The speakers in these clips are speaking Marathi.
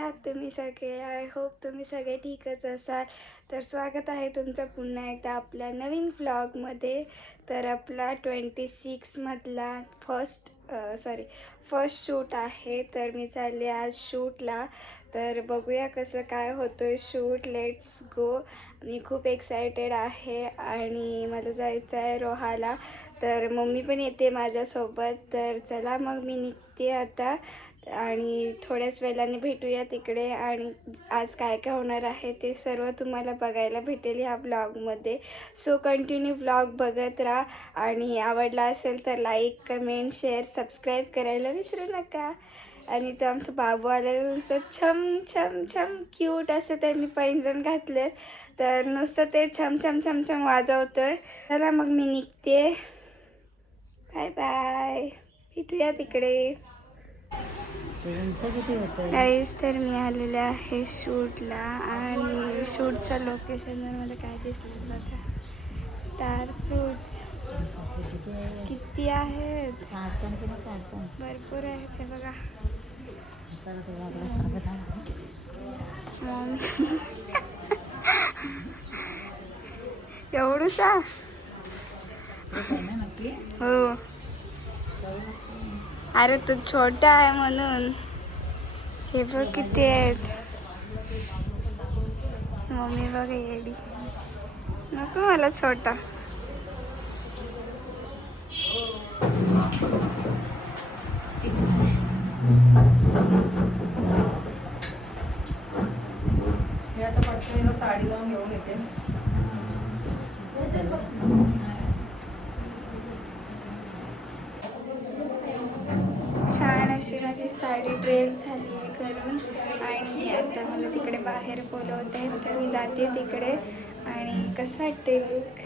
आहात तुम्ही सगळे? आय होप तुम्ही सगळे ठीकच असाल. तर स्वागत आहे तुमचं पुन्हा एकदा आपल्या नवीन व्लॉगमध्ये. तर आपला 26मधला फर्स्ट शूट आहे. तर मी चालले आज शूटला. तर बघूया कसं काय होतं शूट. Let's go. मी खूप एक्सायटेड आहे आणि मला जायचं आहे रोहाला. तर मम्मी पण येते माझ्यासोबत. तर चला मग मी निघते आता आणि थोड्याच वेळाने भेटूया तिकडे. आणि आज काय काय होणार आहे ते सर्व तुम्हाला बघायला भेटेल ह्या व्लॉगमध्ये. सो कंटिन्यू व्लॉग बघत राहा आणि आवडला असेल तर लाईक, कमेंट, शेअर, सबस्क्राईब करायला विसरू नका. आणि तो आमचं बाबू आलेलं नुसतं छम छम छम क्यूट असं त्यांनी पैंजण घातले. तर नुसतं ते छम छम छम छम वाजवतं. चला मग मी निघते. बाय बाय, भेटूया तिकडे. गाईस, तर मी आलेले आहे शूटला आणि शूटच्या लोकेशनवर मला काय दिसलं बघा. स्टार फ्रूट्स किती आहेत, भरपूर आहेत हे बघा. एवढूसा हो. अरे तू छोटा आहे म्हणून. हे बघ किती आहेत. मम्मी बघ येडी. नको मला छोटा. हे आता पटकन साडी लावून घेऊन येते. छान अशी माझी साडी ड्रेस झाली आहे करून. आणि आता मला तिकडे बाहेर बोलवत आहे. तर मी जाते तिकडे. आणि कसं वाटते लुक,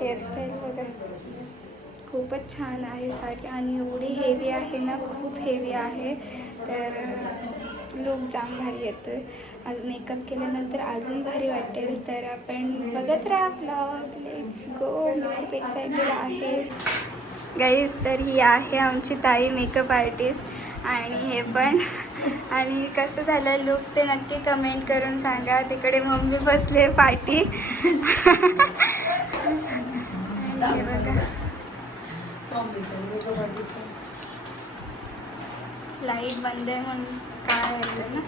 हेअरस्टाईल बघा. खूपच छान आहे साडी आणि एवढी हेवी आहे ना, खूप हेवी आहे. तर लुक जाम भारी येतो आहे. आज मेकअप केल्यानंतर अजून भारी वाटेल. तर आपण बघत राहा व्लॉग. Let's go. मी खूप एक्सायटेड आहे गाईज. तर ही आहे आमची ताई, मेकअप आर्टिस्ट. आणि हे पण. आणि कसं झालं लुक ते नक्की कमेंट करून सांगा. तिकडे मम्मी बसले पाठी. हे बघा, लाईट बंद आहे म्हणून काय आहे ना.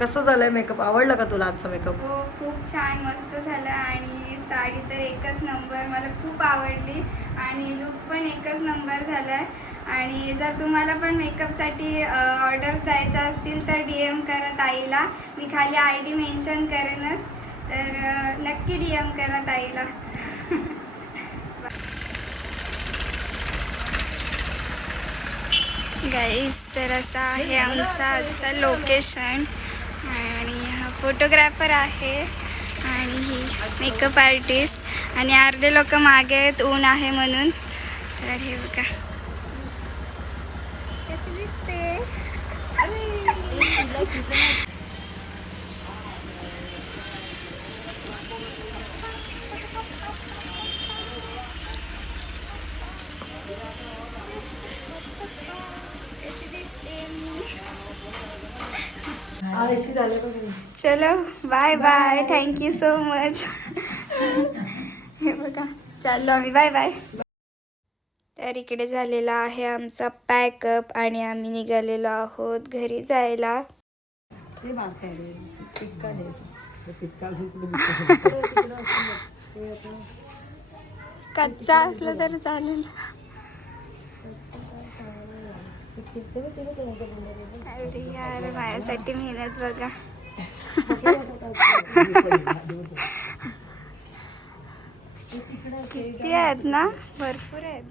कसं झालंय मेकअप? आवडला का तुला आजचा मेकअप? हो, खूप छान मस्त झालं. आणि साडी तर एकच नंबर, मला खूप आवडली. आणि लुक पण एकच नंबर झाला आहे. आणि जर तुम्हाला पण मेकअपसाठी ऑर्डर्स द्यायच्या असतील तर DM करा ताईला. मी खाली ID मेन्शन करेनच. तर नक्की DM करा ताईला. गाईज, तर असं आहे आमचं आजचं लोकेशन. आणि हा फोटोग्राफर आहे आणि ही मेकअप आर्टिस्ट. आणि अर्धे लोक मागे आहेत ऊन आहे म्हणून. तर हे बघा कशी दिसते. कशी दिसते मी. चलो bye bye, thank you so much. हे बघा चाललो आम्ही, बाय बाय. तर इकडे झालेला आहे आमचा पॅकअप आणि आम्ही निघालेलो आहोत घरी जायला. कच्चा असलं तर चालेल. अरे यार, माझ्यासाठी मेहनत बघा. किती आहेत ना, भरपूर आहेत.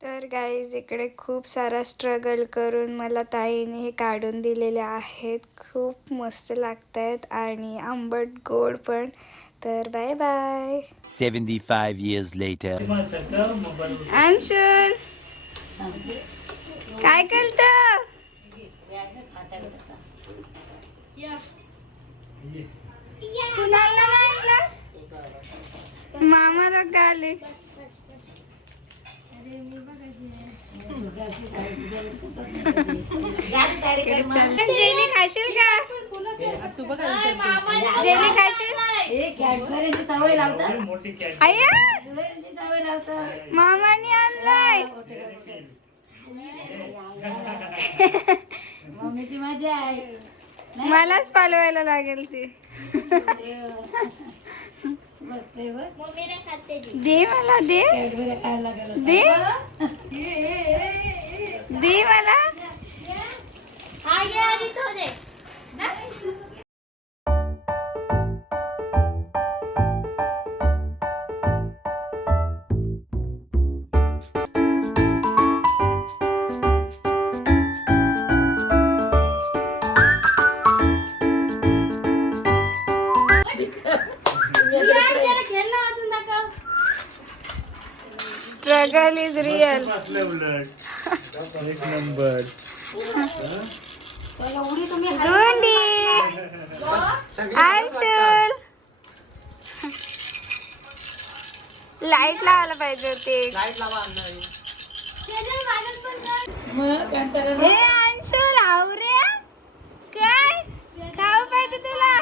तर गाईज, इकडे खूप सारा स्ट्रगल करून मला ताईने हे काढून दिलेले आहेत. खूप मस्त लागत आहेत आणि आंबट गोड पण. तर bye bye. 75 years later. Anshul, काय करत? कुणाला नाही आणलं? मामाला काय आले जेली खाशील का जेली खाशील सवय लावतात आया सवय लावतात मामाने आणलाय मम्मीची मजा आहे मलाच पालवायला लागेल ती दे मला दे दे दे मला स्ट्रगल इज रियल एक नंबर गुंडी अंशुल लाईट लावायला पाहिजे होते हे अंशुल आवरे काय खाऊ पाहिजे तुला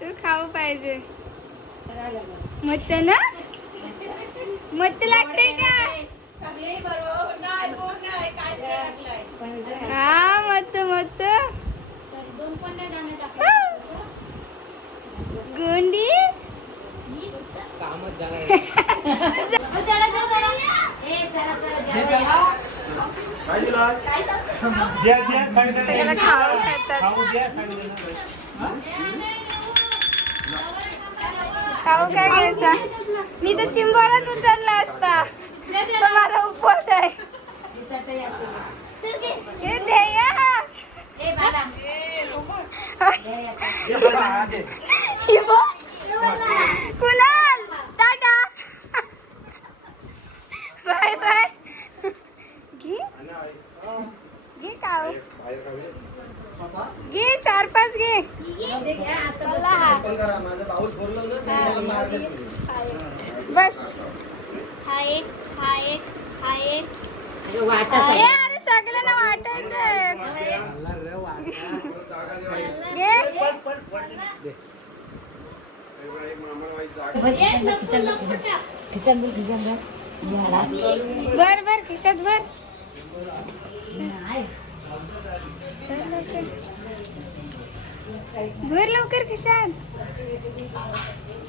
तू खाऊ पाहिजे मत ना मत लागते का हा मत मत गुंडी सगळ्याला खाऊ खातात खाऊ काय घ्यायचा मी तर चिंबोराच उचलला असता पण माझा उपवास आहे हे ध्येय कुणाल टाटा बाय बाय घे घे खाऊ घे 4-5 घे बस अरे सगळ्यांना वाटायचं घे बर बर खिशात भर लवकर खिशात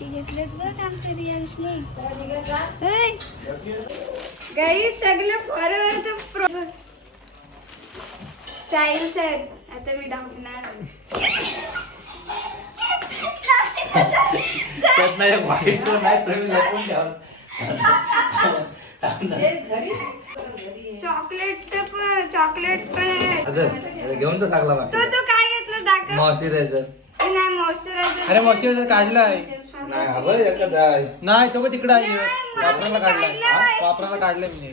घेतलेत बघ आमच्या रियांशने गाई सगळं फॉरवर्ड साहिलच आहेत आता मी डाकणार चॉकलेट पण आहेत घेऊन तर लागला बा. तो काय घेतलं दाखव मॉइश्चरायझर नाही मॉइश्चरायझर अरे मॉइश्चरायझर काढलाय नाही हवं एकच आहे. नाही तो का तिकडं आहे वापरायला काढलाय काढलाय. वापरायला काढलाय मी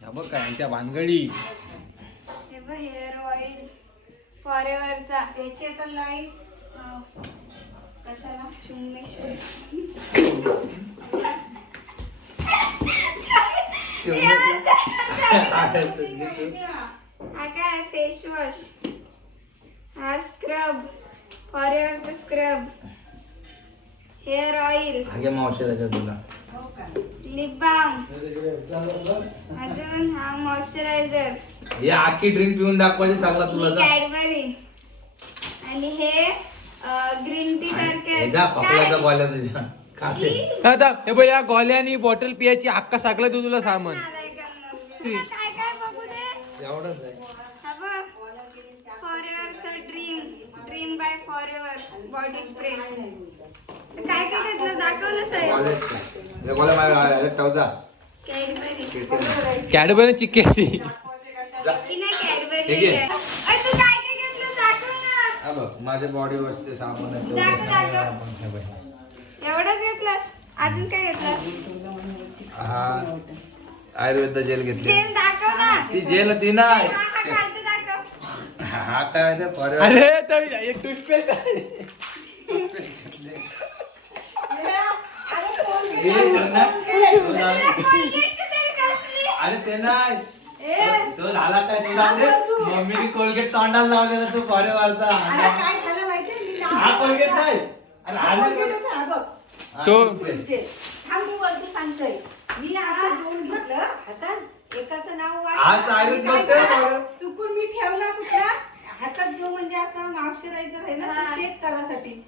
हा बघ काय यांच्या भानगडी हे बघ हेअर ऑइल फॉरएव्हरचा त्याची आता लाईन कशाला चुम्मेश्वर हा काय फेस वॉश हा स्क्रब फॉरएव्हरचा स्क्रब हेअर ऑइल हागे मॉइश्चरायझर तुला लिप बाम अजून हा मॉइश्चरायझर हे आखी ड्रिंक पिऊन दाखवायची सांगला तुला जा. कॅडबरी आणि हे ग्रीन टी जा पकलाचा बोल्या तुझ्या खाते. आता हे बघ या गोल्यानी बॉटल पियाची हक्का सगळं तू तुला सामान काय काय बघू दे एवढंच आहे. फॉरएव्हरचं dream by forever body spray काय काय घेतलं दाखवलं साहेब कॉलेज का? हे गोल्या माझ्या ठेवजा. कॅडबरी कॅडबरी चिक्की की नाही कॅडबरी ठीक आहे. अरे तू काय काय घेतलं दाखव ना हा बघ माझ्या बॉडी वॉशचे सामान आहे. दाखव, दाखव. आपण हे बघ. एवढंच घेतलास अजून काय घेतलास हा आयुर्वेद जेल घेतली चेन दाखव ना ती जेल ती नाही हा खालचं दाखव हा, हा काय माहिती फॉरेवर अरे तर एक टूथपेस्ट आहे. अरे ते नाही तो झाला काय तुला मम्मीने कोलगेट तोंडाला लावलेला तू फॉरेवरचा काय झालं माहितीये हा कोलगेट नाही अरे हा तो थांब मी वरती सांगतोय मी असं घेऊन घेतलं हातात एकाचं नाव आज आयुष काय बघतोय झालं? बरं. चुकून मी ठेवला कुठला हातात जो म्हणजे असा मावशिरायझर आहे ना तो चेक करासाठी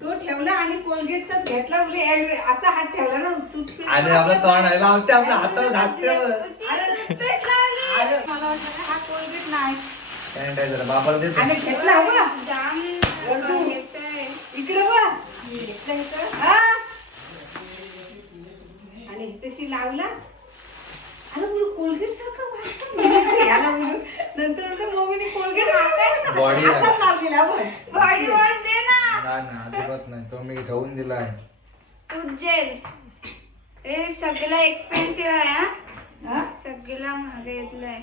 तो ठेवला आणि कोलगेटचाच घेतला बोले असा हात ठेवला ना toothpaste आणि आपलं तोंड आहे लावते आपल्या हातावर घासते अरे मला वाटलं हा कोलगेट नाही सॅनिटायझर बाबाला देतो आणि घेतला हो ना जाम वरतू. ह्याचं आहे. इकडे बघ घेतला इथं. हा. आणि इथेशी लावला अरे बोलू कोलगेट सारखं वाटतं याला बोलू नंतर मम्मीने कोलगेट Body आहे. असाच लावलेला बघ बॉडी वॉश दे ना. नाही अजिबात नाही तो मी ठेवून दिलाय उज्जैन हे सगळं एक्सपेन्सिव्ह आहे हा. हा? सगळं महाग घेतलंय.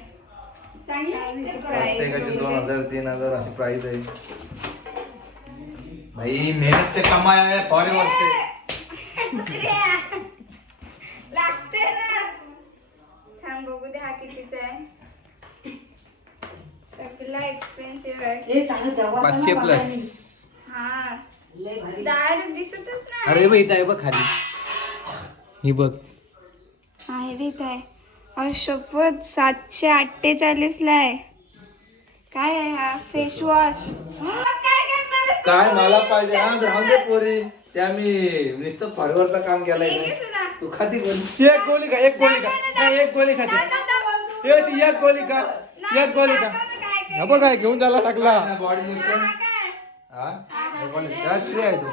चांगली काय आहे त्याची ते price? प्रत्येकाची 2000 3000 अशी प्राइस आहे भाई मेहनत से कमाया है फॉरेवर से लागते ना. थांब बघू दे हा कितीचा आहे. सगळं एक्सपेन्सिव्ह आहे. हे चांगलं जेवण 500 plus. हा लय भारी डायरेक्ट दिसतच नाही. अरे बघ इथं आहे बघ खाली ही बघ माहितीत आहे शपथ 748 ला आहे. काय आहे हा फेस वॉश. काय करणार आहेस? काय मला पाहिजे हा राहून दे पोरी त्या मी नुसतं फॉरेवरचं काम केलंय हे घे ना. तुला. तू खाती कोण एक गोळी खा एक गोळी खा नाही एक गोळी खाते ए, ती एक गोळी खा एक गोळी खा काय हा बघ काय घेऊन चालला लागला बॉडी लोशन काय हा काय स्प्रे आहे तो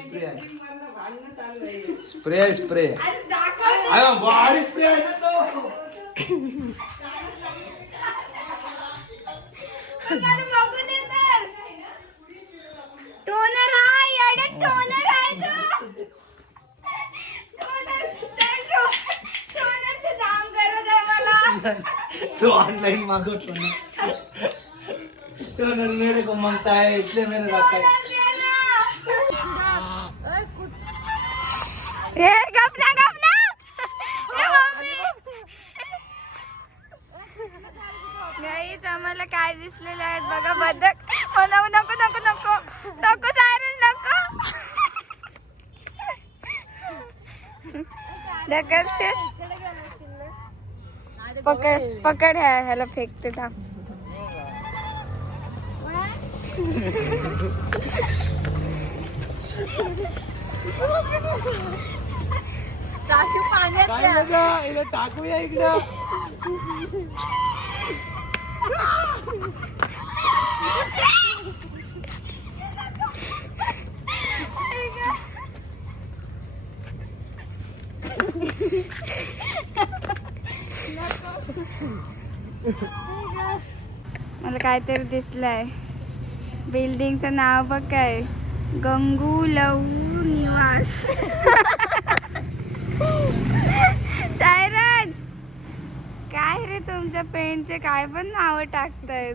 स्प्रे आहे भांडणं चालू आहे स्प्रे स्प्रे अरे दाखव. अरे बॉडी स्प्रे आहे ना तो मला बघू दे तर. टोनर आहे येडे टोनर आहे तो. टोनर टोनरचं जाम गरज आहे मला. तू ऑनलाइन मागवतो ना टोनर मेरे को मांगता है इसलिए मैंने रखा है टोनर दे ना. ए गप ना गप ना. ए मम्मी. गाईज आम्हाला काय दिसलेले आहेत बघा बदक. हो नको नको नको नको नको सारं नको. ढकलशील. पकड पकड ह्याला फेकते थांब. काय बघा इथं टाकूया इकडं मला काहीतरी दिसलंय. बिल्डिंगचं नाव बघ काय गंगू लहू निवास. सायराज काय रे तुमच्या पेंटचे काय पण नावं टाकतायत.